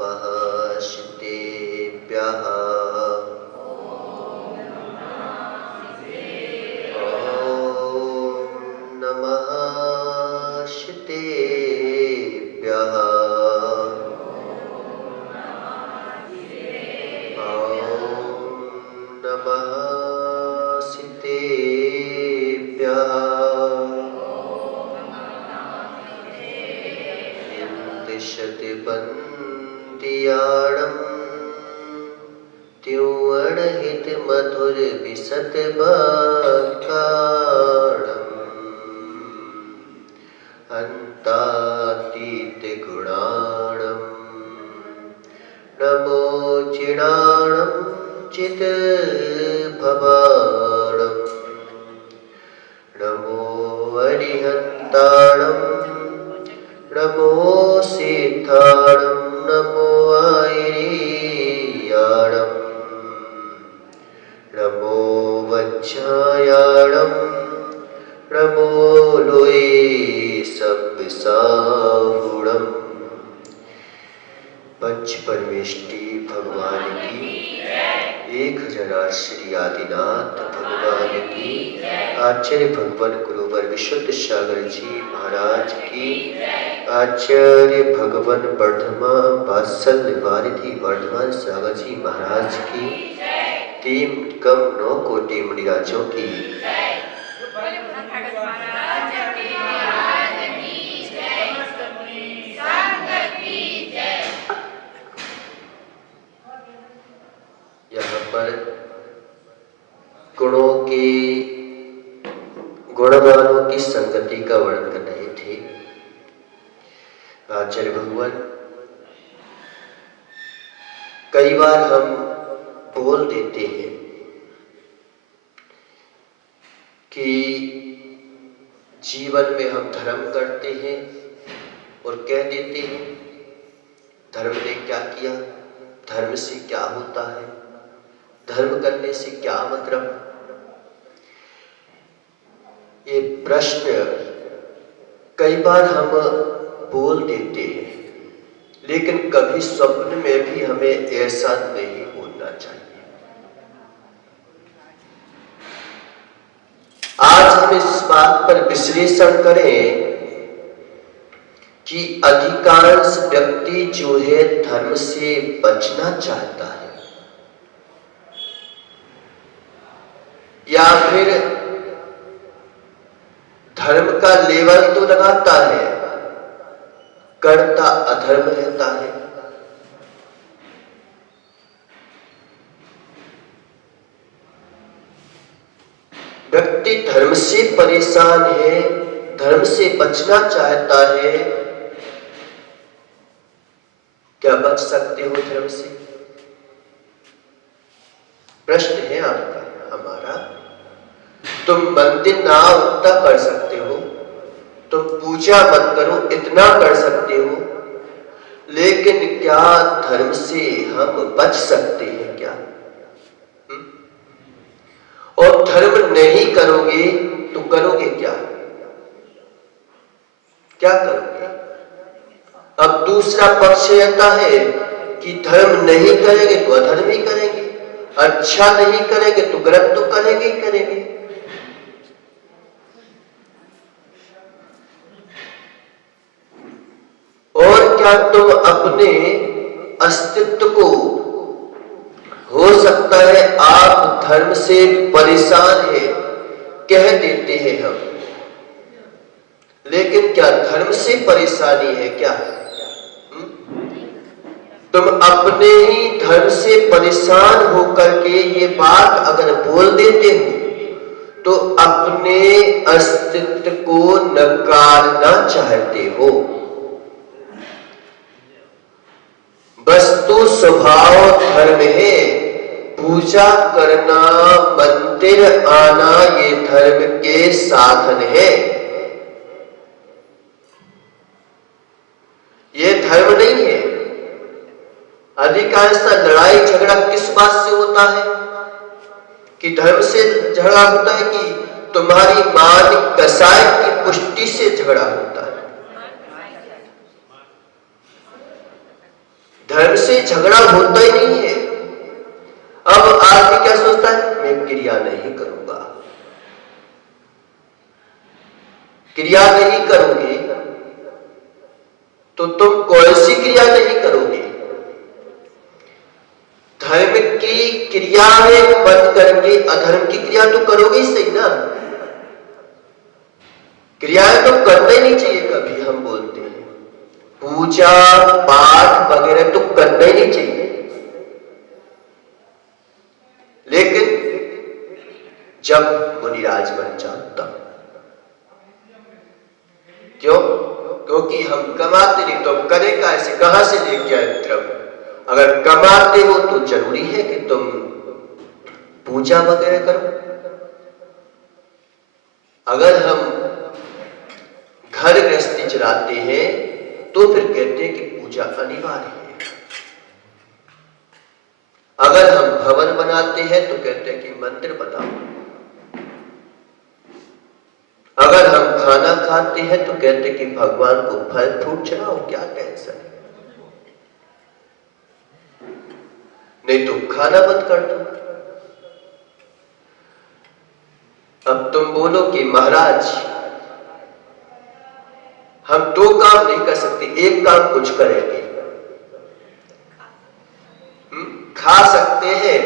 नमः शितेभ्यः। नमः शितेभ्यः। नमः शितेभ्यः। इंद्रिशति बंदियाणम् त्योअणहित मधुर विशत बकाणम् अन्तातीत गुणाणम् नमो चिणाणम् चित भवाणम् नमो अरिहन्ताणम् नमो सिद्धाणम् नमो आयर्याणम् नमो वज्रायाणम् नमो लोये सब्बसाहुणम्। पंच परमेष्टि भगवान की 1008 श्री आदिनाथ भगवान की आचार्य भगवान गुरुवर विशुद्ध सागर जी महाराज की आचार्य भगवान वर्धमा वात्सल्य वारिधि वर्धमान सागर जी महाराज की 3 कम 9 कोटि मुनिराजों की यहाँ पर गुणों की गुणवानों की संगति का वर्णन कर रहे थे आचार्य भगवान। कई बार हम बोल देते हैं कि जीवन में हम धर्म करते हैं और कह देते हैं धर्म ने क्या किया, धर्म से क्या होता है, धर्म करने से क्या मतलब। ये प्रश्न कई बार हम बोल देते हैं, लेकिन कभी स्वप्न में भी हमें ऐसा नहीं बोलना चाहिए। आज हम इस बात पर विश्लेषण करें कि अधिकांश व्यक्ति जो है धर्म से बचना चाहता है या फिर धर्म का लेवल तो लगाता है, करता अधर्म रहता है। व्यक्ति धर्म से परेशान है, धर्म से बचना चाहता है। क्या बच सकते हो धर्म से? प्रश्न है आपका हमारा। तुम मंदिर ना उतना कर सकते हो, तुम पूजा मत करो इतना कर सकते हो, लेकिन क्या धर्म से हम बच सकते हैं क्या? और धर्म नहीं करोगे तो करोगे क्या? क्या करोगे? अब दूसरा पक्ष रहता है कि धर्म नहीं करेंगे तो अधर्म ही करेंगे, अच्छा नहीं करेंगे तो गलत तो करेंगे ही करेंगे। और क्या तुम अपने अस्तित्व को, हो सकता है आप धर्म से परेशान हैं, कह देते हैं हम, लेकिन क्या धर्म से परेशानी है क्या? तुम अपने ही धर्म से परेशान होकर के ये बात अगर बोल देते हो तो अपने अस्तित्व को नकारना चाहते हो। वस्तु स्वभाव धर्म है, पूजा करना मंदिर आना ये धर्म के साधन है, ये धर्म नहीं है। अधिकांश लड़ाई झगड़ा किस बात से होता है कि धर्म से झगड़ा होता है कि तुम्हारी मान कसाय की पुष्टि से झगड़ा होता है। धर्म से झगड़ा होता ही नहीं है। अब आदमी क्या सोचता है, मैं क्रिया नहीं करूंगा। क्रिया नहीं करोगे तो तुम कौन सी क्रिया नहीं करोगे? धर्म की क्रिया में बंद करके अधर्म की क्रिया तो करोगे ही सही ना। क्रियाएं तो करना ही नहीं चाहिए। कभी हम बोलते हैं पूजा पाठ वगैरह तो करना ही नहीं चाहिए, लेकिन जब मुनिराज बन जाओ तब। क्यों? क्योंकि हम कमाते नहीं तो करें कैसे, कहां से लेके आए द्रव्य? अगर कमाते हो तो जरूरी है कि तुम पूजा वगैरह करो। अगर हम घर गृहस्थी चलाते हैं तो फिर कहते हैं कि पूजा अनिवार्य है। अगर हम भवन बनाते हैं तो कहते हैं कि मंदिर बनाओ। अगर हम खाना खाते हैं तो कहते हैं कि भगवान को फल फ्रूट चढ़ाओ, क्या टेंशन है, नहीं तो खाना बंद कर दो। अब तुम बोलो कि महाराज हम दो काम नहीं कर सकते, एक काम कुछ करेंगे। खा सकते हैं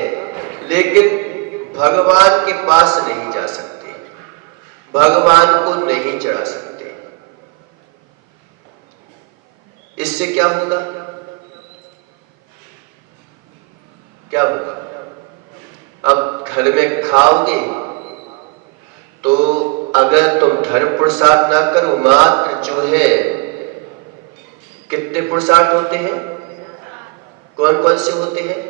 लेकिन भगवान के पास नहीं जा सकते, भगवान को नहीं चढ़ा सकते। इससे क्या होगा? क्या होगा? अब घर में खाओगे तो अगर तुम धर्म पुरुषार्थ ना करो, मात्र जो है कितने पुरुषार्थ होते हैं? कौन कौन से होते हैं?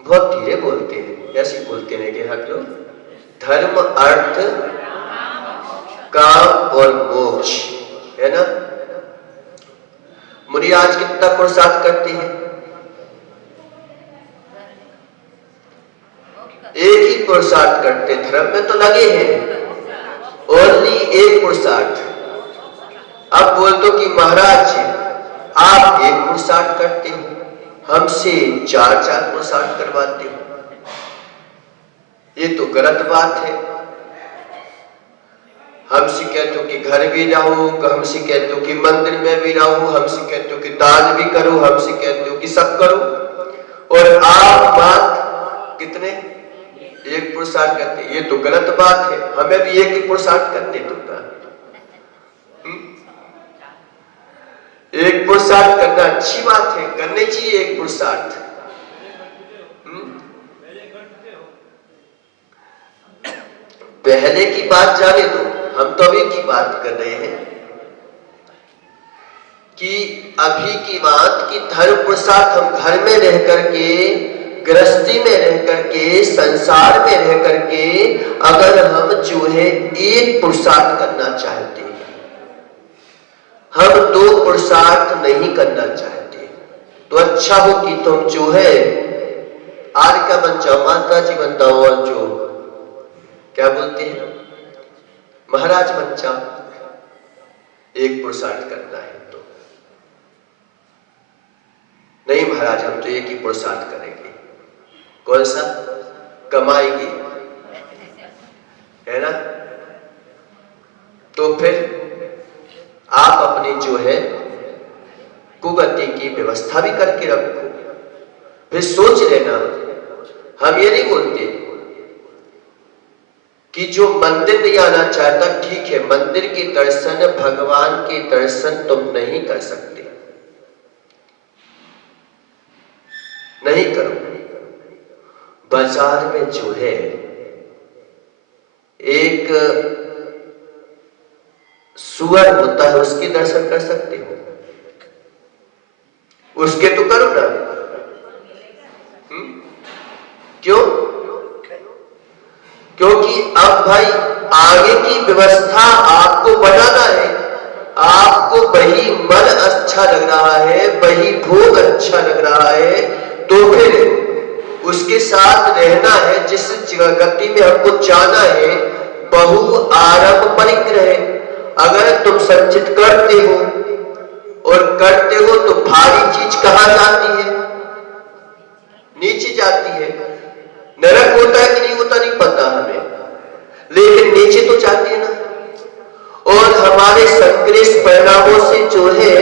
बहुत धीरे बोलते हैं, ऐसे बोलते नहीं कि हम लोग धर्म अर्थ काम और मोक्ष है ना। मुनिराज कितना पुरुषार्थ करते हैं? एक ही पुरुषार्थ करते, धर्म में तो लगे हैं, ओनली एक पुरुषार्थ। अब बोल दो कि महाराज आप एक पुरुषार्थ करते हो, हमसे चार चार पुरुषार्थ करवाते हो, ये तो गलत बात है। हमसे कहते हो कि घर भी रहो, हमसे कहते हो कि मंदिर में भी रहो, हमसे कहते हो कि दान भी करो, हमसे कहते हो कि सब करो, और आप बात कितने एक पुरुषार्थ करते, ये तो गलत बात है। हमें भी एक ही पुरुषार्थ करते तो का। एक पुरुषार्थ करना अच्छी बात है, करने चाहिए एक पुरुषार्थ। पहले की बात जाने दो, हम तो अभी की बात कर रहे हैं कि अभी की बात कि धर्म पुरुषार्थ हम घर में रह करके, गृहस्थी में रह करके, संसार में रह करके अगर हम जो है एक पुरुषार्थ करना चाहते हैं, हम दो पुरुषार्थ नहीं करना चाहते, तो अच्छा हो कि तुम जो है आर्य का बन जाओ, माता जी बन जाओ, और जो क्या बोलते हैं महाराज बन जाओ। एक पुरुषार्थ करना है तो नहीं महाराज हम तो एक ही पुरुषार्थ करेंगे। कौन सा? कमाई की, है ना। तो फिर आप अपनी जो है कुगति की व्यवस्था भी करके रखो। फिर सोच लेना, हम ये नहीं बोलते कि जो मंदिर नहीं आना चाहता, ठीक है, मंदिर के दर्शन, भगवान के दर्शन तुम नहीं कर सकते, नहीं करो। बाजार में जो है एक सुअर होता है, उसके दर्शन कर सकते हो, उसके तो करो ना। क्यों? क्योंकि अब भाई आगे की व्यवस्था आपको बनाना है, आपको वही मन अच्छा लग रहा है, वही भोग अच्छा लग रहा है, तो फिर उसके साथ रहना है। जिस गति में हमको जाना है, बहु आरंभ परिग्रह। अगर तुम संचित करते हो और करते हो तो भारी चीज कहां जाती है? नीचे जाती है। नरक होता है कि नहीं होता नहीं पता हमें, लेकिन नीचे तो जाती है ना। और हमारे संक्रेष परिणामों से जो है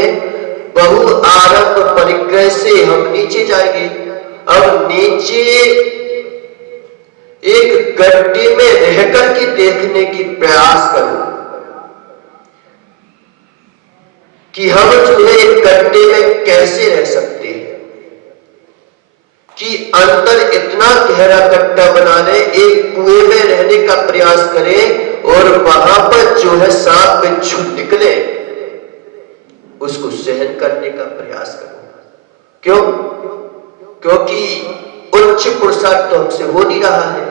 बहु आरंभ परिग्रह से हम नीचे जाएंगे। अब नीचे एक गड्ढे में रहकर के देखने की प्रयास करो कि हम जो है एक गड्ढे में कैसे रह सकते हैं, कि अंदर इतना गहरा गड्ढा बना ले, एक कुएं में रहने का प्रयास करें और वहां पर जो है सांप बिच्छू निकले, उसको सहन करने का प्रयास करो। क्यों? क्योंकि उच्च पुरुषार्थ तो हमसे हो नहीं रहा है।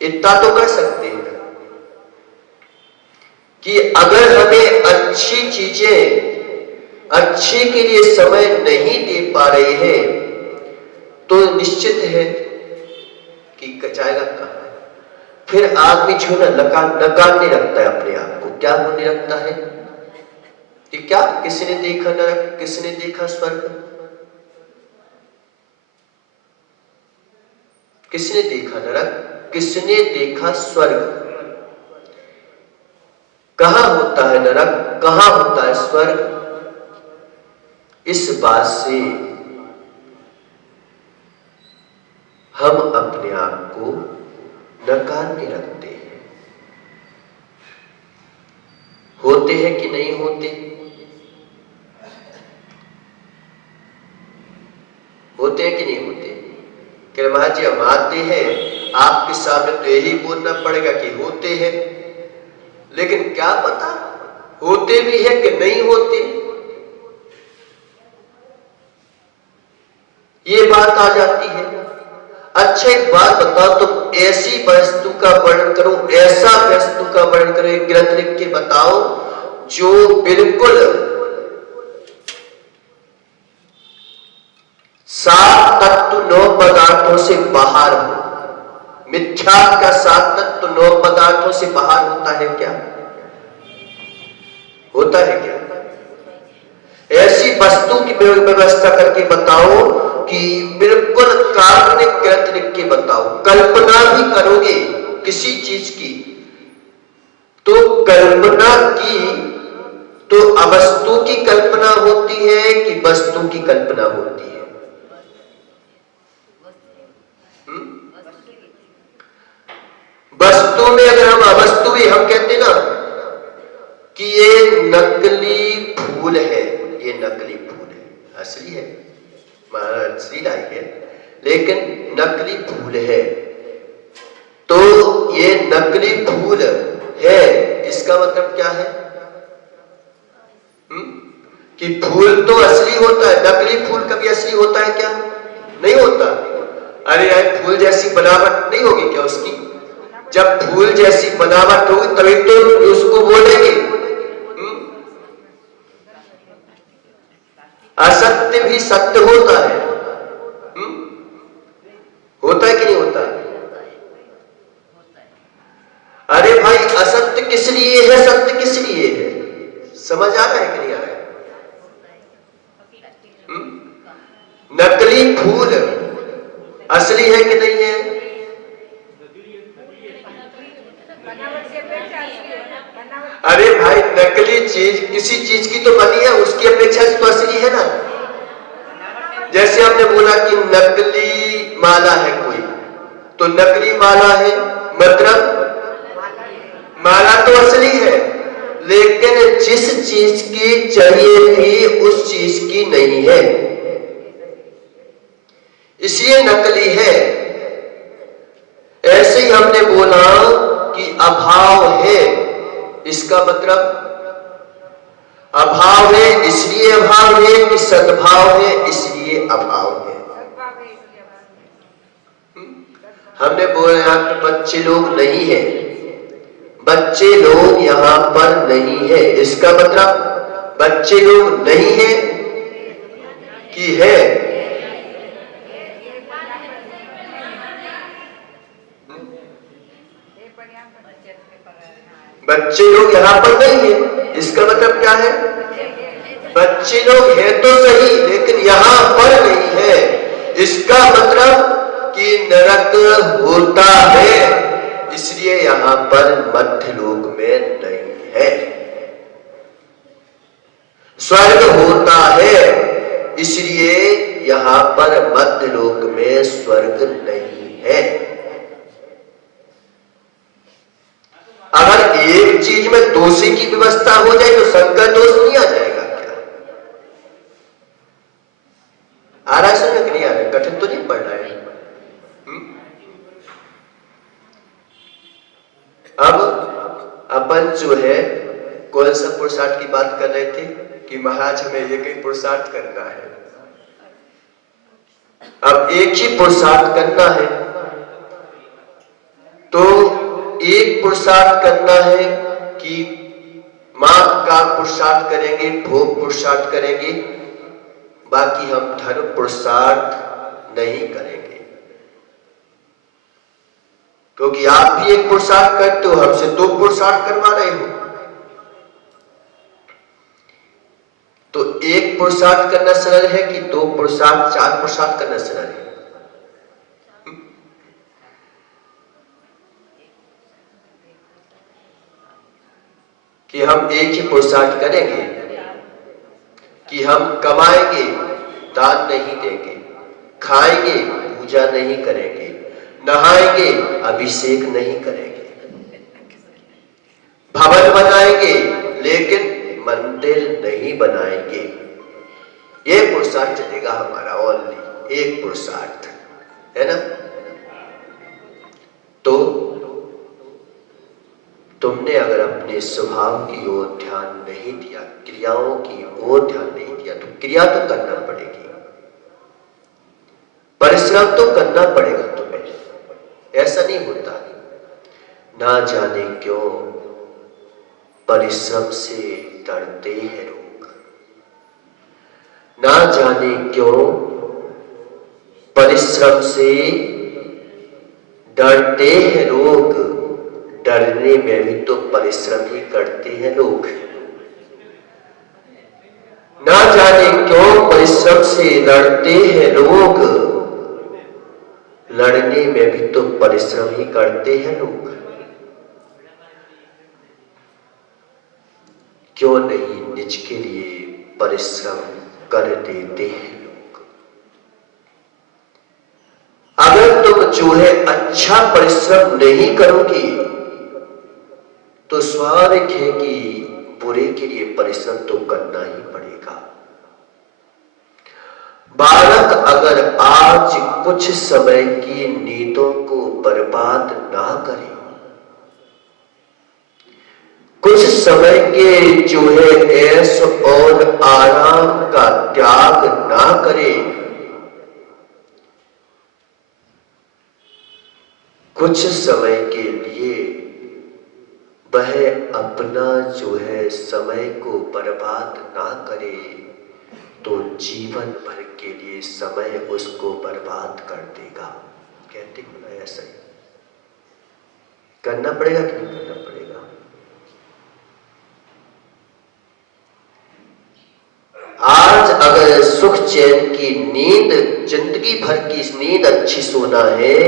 इतना तो कर सकते हैं कि अगर हमें अच्छी चीजें, अच्छे के लिए समय नहीं दे पा रहे हैं तो निश्चित है कि जाएगा कहां। फिर आदमी जो है नकारने लगता है अपने आप को। क्या होने लगता है कि क्या किसने देखा नरक, किसने देखा स्वर्ग, किसने देखा नरक, किसने देखा स्वर्ग? कहां होता है नरक, कहां होता है स्वर्ग? इस बात से हम अपने आप को नकारने लगते हैं। होते हैं कि नहीं होते? होते हैं कि नहीं होते? कि महाराज जी हम आते हैं, आपके सामने तो यही बोलना पड़ेगा कि होते हैं, लेकिन क्या पता होते भी है कि नहीं होते। ये बात आ जाती है। अच्छा एक बात बताओ, तुम ऐसी वस्तु का वर्णन करो, ऐसा वस्तु का वर्णन करो, एक ग्रंथ लिख के बताओ जो बिल्कुल 7 तत्व 9 पदार्थों से बाहर हो। मिथ्या का 7 तत्व 9 पदार्थों से बाहर होता है क्या? होता है क्या? ऐसी वस्तु की व्यवस्था करके बताओ कि बिल्कुल काल्पनिक ग्रंथ लिख के बताओ। कल्पना भी करोगे किसी चीज की तो कल्पना की तो अवस्तु की कल्पना होती है कि वस्तु की कल्पना होती है? वस्तु में अगर हम अवस्तु भी हम कहते ना कि ये नकली फूल है, ये नकली फूल है, असली है, असली लाई है लेकिन नकली फूल है, तो ये नकली फूल है, इसका मतलब क्या है? कि फूल तो असली होता है, नकली फूल कभी असली होता है क्या? नहीं होता। अरे यार फूल जैसी बनावट नहीं होगी क्या उसकी? जब फूल जैसी बनावट होगी तभी तो उसको बोलेंगे। असत्य भी सत्य होता है। होता है कि नहीं होता? अरे भाई असत्य किस लिए है, सत्य किस लिए है? समझ आ रहा है कि नहीं आ रहा है? नकली फूल असली है कि नहीं है? अरे भाई नकली चीज किसी चीज की तो बनी है, उसकी अपेक्षा से तो असली है ना। जैसे हमने बोला कि नकली माला है कोई, तो नकली माला है मतलब माला तो असली है, लेकिन जिस चीज की चाहिए थी उस चीज की नहीं है, इसलिए नकली है। ऐसे ही हमने बोला कि अभाव है, इसका मतलब अभाव है इसलिए अभाव है कि सद्भाव है इसलिए अभाव है। हमने बोला यहां पर बच्चे लोग नहीं है, बच्चे लोग यहां पर नहीं है, इसका मतलब बच्चे लोग नहीं है कि है? बच्चे लोग यहाँ पर नहीं है, इसका मतलब क्या है? बच्चे लोग हैं तो सही लेकिन यहाँ पर नहीं है। इसका मतलब कि नरक होता है, इसलिए यहाँ पर मध्य लोक में नहीं है। स्वर्ग होता है, इसलिए यहाँ पर मध्य लोक में स्वर्ग नहीं है। अगर एक चीज में दोषी की व्यवस्था हो जाए तो संकर दोष नहीं आ जाएगा क्या? आ रहा है सुनने के लिए? आ रहा है? कठिन तो नहीं पड़ रहा है? अब अपन जो है कौन सा पुरुषार्थ की बात कर रहे थे कि महाराज हमें एक ही पुरुषार्थ करना है। अब एक ही पुरुषार्थ करना है तो एक पुरुषार्थ करना है कि मां का पुरुषार्थ करेंगे, भोग पुरुषार्थ करेंगे, बाकी हम धर्म पुरुषार्थ नहीं करेंगे। क्योंकि आप भी एक पुरुषार्थ करते हो, हमसे दो पुरुषार्थ करवा रहे हो। तो एक पुरुषार्थ करना सरल है कि दो पुरुषार्थ, चार पुरुषार्थ करना सरल है? कि हम एक ही पुरुषार्थ करेंगे कि हम कमाएंगे, दान नहीं देंगे, खाएंगे, पूजा नहीं करेंगे, नहाएंगे, अभिषेक नहीं करेंगे, भवन बनाएंगे लेकिन मंदिर नहीं बनाएंगे। ये पुरुषार्थ चलेगा हमारा, ओनली एक पुरुषार्थ है ना। तो तुमने अगर अपने स्वभाव की ओर ध्यान नहीं दिया, क्रियाओं की ओर ध्यान नहीं दिया, तो क्रिया तो करना पड़ेगी, परिश्रम तो करना पड़ेगा तुम्हें। ऐसा नहीं होता, ना जाने क्यों परिश्रम से डरते हैं लोग, ना जाने क्यों परिश्रम से डरते हैं लोग। डरने में भी तो परिश्रम ही करते हैं लोग। ना जाने क्यों परिश्रम से लड़ते हैं लोग, लड़ने में भी तो परिश्रम ही करते हैं लोग। क्यों नहीं निज के लिए परिश्रम कर देते हैं लोग। अगर तुम जो है अच्छा परिश्रम नहीं करोगी तो स्वाभाविक है कि बुरे के लिए परिश्रम तो करना ही पड़ेगा। बालक अगर आज कुछ समय की नींदों को बर्बाद ना करे, कुछ समय के जो है ऐश और आराम का त्याग ना करे, कुछ समय के लिए वह अपना जो है समय को बर्बाद ना करे, तो जीवन भर के लिए समय उसको बर्बाद कर देगा। कहते हैं ऐसा ही करना पड़ेगा कि नहीं करना पड़ेगा? आज अगर सुख चैन की नींद, जिंदगी भर की नींद अच्छी सोना है,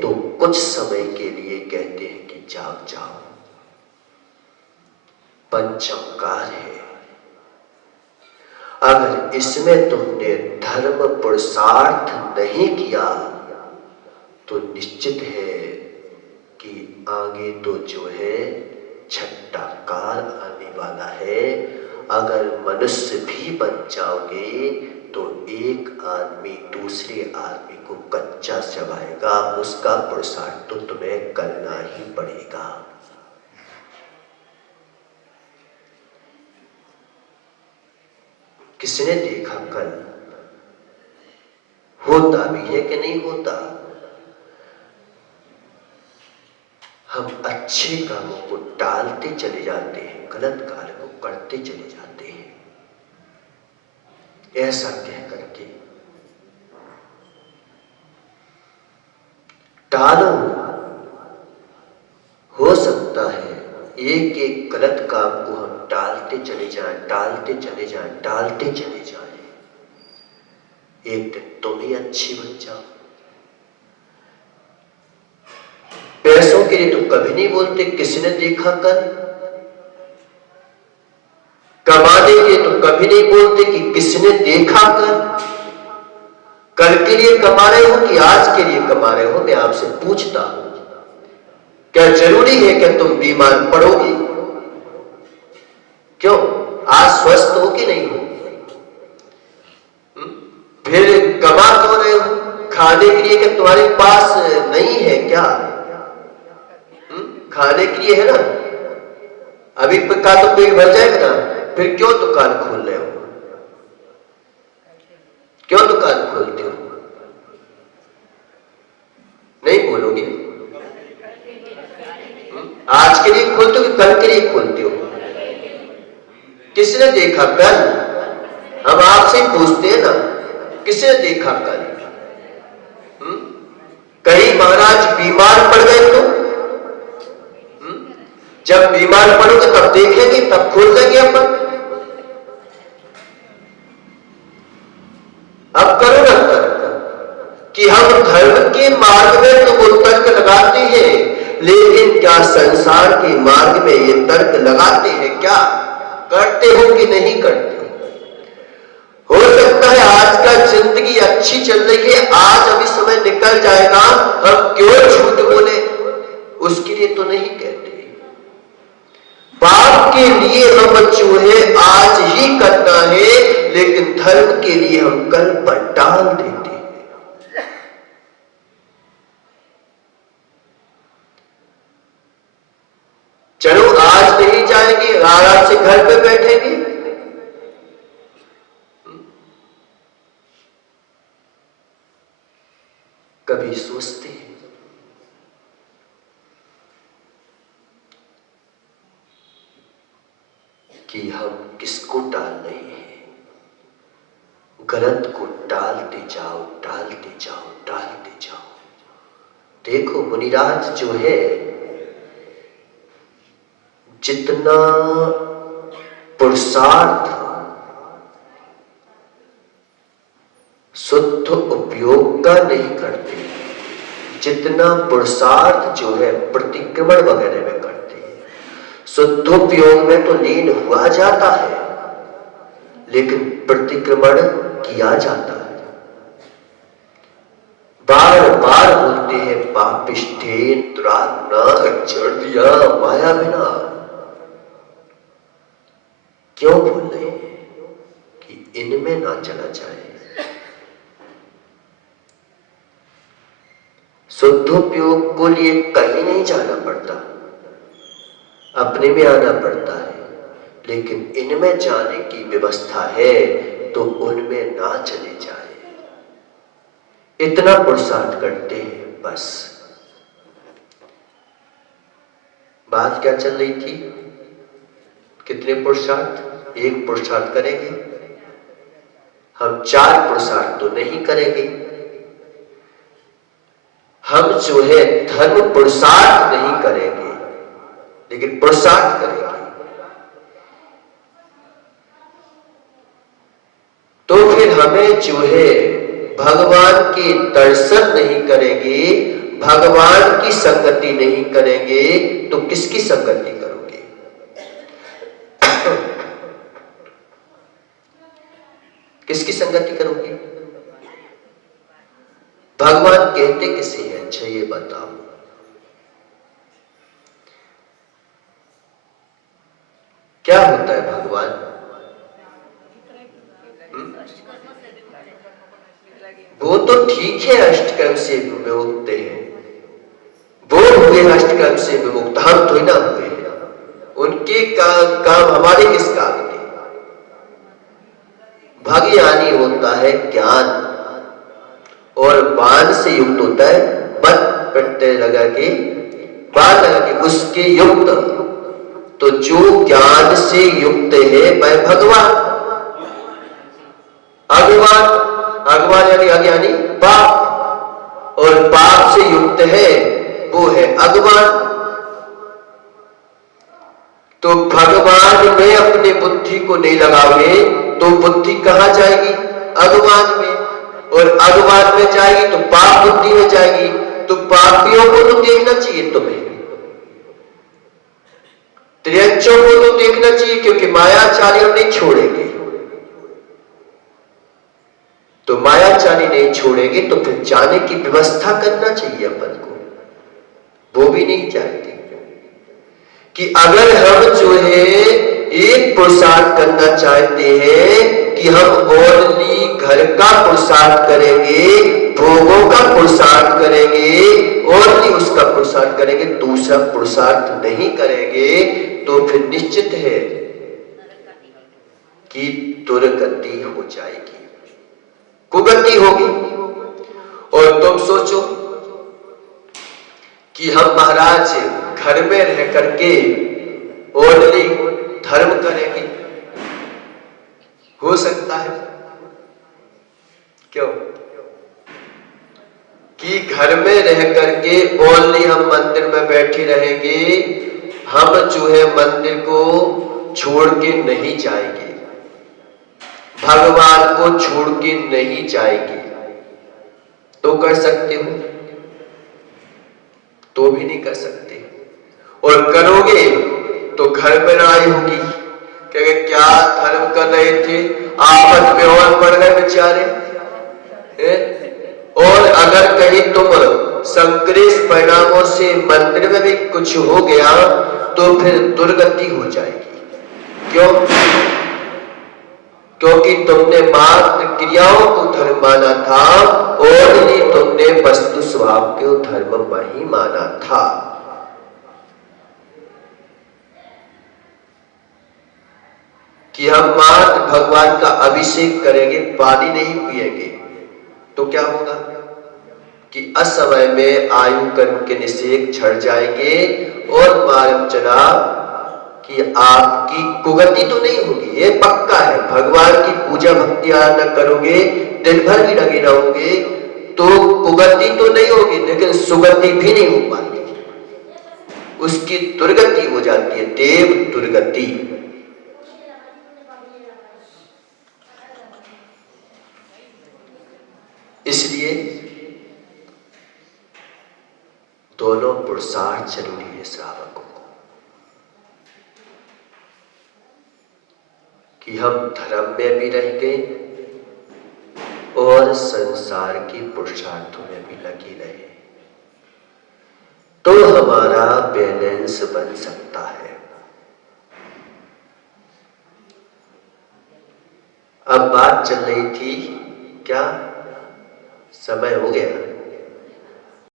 तो कुछ समय के लिए कहते हैं कि जाग जाओ। पंचमकार है। अगर इसमें तुमने धर्म पुरुषार्थ नहीं किया तो निश्चित है कि आगे तो जो है छठा काल आने वाला है। अगर मनुष्य भी बन जाओगे तो एक आदमी दूसरे आदमी को कच्चा चबाएगा, उसका पुरुषार्थ तो तुम्हें करना ही पड़ेगा। किसने देखा कल? होता भी है कि नहीं होता? हम अच्छे कामों को टालते चले जाते हैं, गलत कार्य को करते चले जाते हैं। ऐसा कह करके टालो, हो सकता है एक एक गलत काम को हम टालते चले जाएं, टालते चले जाएं, टालते चले जाएं, एक दिन तुम ही अच्छी बन जाओ। पैसों के लिए तो कभी नहीं बोलते किसने देखा कल, कमाने के लिए तो कभी नहीं बोलते कि किसने देखा कल के लिए कमा रहे हो कि आज के लिए कमा रहे हो। मैं आपसे पूछता हूं, क्या जरूरी है कि तुम बीमार पड़ोगे? क्यों? आज स्वस्थ हो कि नहीं हो? फिर कमा क्यों रहे हो? खाने के लिए कि तुम्हारे पास नहीं है क्या? खाने के लिए है ना, अभी का तो पेट भर जाएगा ना, फिर क्यों दुकान खोल रहे हो? क्यों दुकान खोलते हो? नहीं बोलोगे? आज के लिए खोलते हो कि कल के लिए खोलते हो? किसने देखा कल? हम आपसे पूछते हैं ना, किसने देखा कल? कहीं महाराज बीमार पड़ गए तो? जब बीमार पड़ोगे तब देखेंगे, तब खोल देंगे अपन। अब करो ना तर्क कि हम धर्म के मार्ग में तो वो तर्क लगाते हैं, लेकिन क्या संसार के मार्ग में ये तर्क लगाते हैं? क्या करते हो कि नहीं करते? हो सकता है आज का जिंदगी अच्छी चल रही है, आज अभी समय निकल जाएगा, हम क्यों झूठ बोले? उसके लिए तो नहीं कहते। पाप के लिए हम जो है आज ही करना है, लेकिन धर्म के लिए हम कल पर टाल देते हैं। चलो आज नहीं जाएंगे, आराम से घर पे बैठेंगे। कभी सोचते हैं कि हम किसको टाल रहे हैं? गलत को टालते जाओ, टालते जाओ, टालते जाओ। देखो मुनिराज जो है, जितना पुरुषार्थ शुद्ध उपयोग का नहीं करते, जितना पुरुषार्थ जो है प्रतिक्रमण वगैरह में करते हैं। शुद्धोपयोग में तो लीन हुआ जाता है, लेकिन प्रतिक्रमण किया जाता है। बार बार बोलते हैं पापिष्ठे दुरात्मा अक्षरदिया माया बिना। क्यों बोल रहे हैं? कि इनमें ना चला जाए। शुद्धोपयोग को लिए कहीं नहीं जाना पड़ता, अपने में आना पड़ता है, लेकिन इनमें जाने की व्यवस्था है तो उनमें ना चले जाए। इतना पुरुषार्थ करते हैं बस। बात क्या चल रही थी? कितने पुरुषार्थ? एक पुरुषार्थ करेंगे हम, 4 पुरुषार्थ तो नहीं करेंगे। हम जो है धर्म पुरुषार्थ नहीं करेंगे, लेकिन पुरुषार्थ करेंगे। तो फिर हमें जो है भगवान के दर्शन नहीं करेंगे, भगवान की संगति नहीं करेंगे, तो किसकी संगति करोगे? किसकी संगति करोगे? भगवान कहते किसे हैं? अच्छा ये बताओ। क्या होता है भगवान? वो तो ठीक है अष्टकर्म से विमुक्त है, वो हुए अष्टकर्म से विमुक्त, हम तो ना हुए हैं। उनके काम हमारे किस काम के? भाग्यानी होता है ज्ञान, और बाण से युक्त होता है बन प्रत्यय लगा के, बाण लगा के उसके युक्त। तो जो ज्ञान से युक्त है वह भगवान। अज्ञान, अज्ञान यानी अज्ञानी पाप, और पाप से युक्त है वो है अज्ञान। तो भगवान में अपनी बुद्धि को नहीं लगाओगे तो बुद्धि कहां जाएगी? अगवान में, और अगवान में जाएगी तो पाप बुद्धि में जाएगी। तो पापियों को तो देखना चाहिए तुम्हें, त्रियंचों को तो देखना चाहिए, क्योंकि मायाचारी हम नहीं छोड़ेंगे। तो मायाचारी नहीं छोड़ेंगे तो फिर जाने की व्यवस्था करना चाहिए अपन को। वो भी नहीं चाहते कि अगर हम जो है एक पुरुषार्थ करना चाहते हैं कि हम ओनली घर का पुरुषार्थ करेंगे, भोगों का पुरुषार्थ करेंगे, ओनली उसका पुरुषार्थ करेंगे, दूसरा पुरुषार्थ नहीं करेंगे, तो फिर निश्चित है कि दुर्गति हो जाएगी, कुगति होगी। और तुम सोचो कि हम महाराज घर में रह करके ओनली धर्म करेंगे, हो सकता है? क्यों कि घर में रह करके ओनली हम मंदिर में बैठे रहेंगे, हम जो है मंदिर को छोड़ के नहीं जाएंगे, भगवान को छोड़ के नहीं जाएंगे, तो कर सकते हो? तो भी नहीं कर सकते। और करोगे तो घर में लड़ाई होगी, क्योंकि क्या धर्म कर रहे थे, आपस में और पड़ गए बेचारे। और अगर कहीं तुम संक्रेश परिणामों से मंदिर में भी कुछ हो गया तो फिर दुर्गति हो जाएगी। क्यों? क्योंकि तुमने मात्र क्रियाओं को धर्म माना था और ही तुमने वस्तु स्वभाव को धर्म नहीं माना था। कि हम मात्र भगवान का अभिषेक करेंगे, पानी नहीं पिएंगे, तो क्या होगा कि असमय में आयु कर्म के निषेध झड़ जाएंगे और मार्ग चला कि आपकी कुगति तो नहीं होगी, ये पक्का है। भगवान की पूजा भक्ति आराधना करोगे, दिन भर भी लगे रहोगे, तो कुगति तो नहीं होगी, लेकिन सुगति भी नहीं हो पाती, उसकी दुर्गति हो जाती है, देव दुर्गति। इसलिए दोनों पुरुषार्थ जरूरी है श्रावकों को, कि हम धर्म में भी रहेंगे और संसार के पुरुषार्थों में भी लगे रहे, तो हमारा बैलेंस बन सकता है। अब बात चल रही थी, क्या समय हो गया?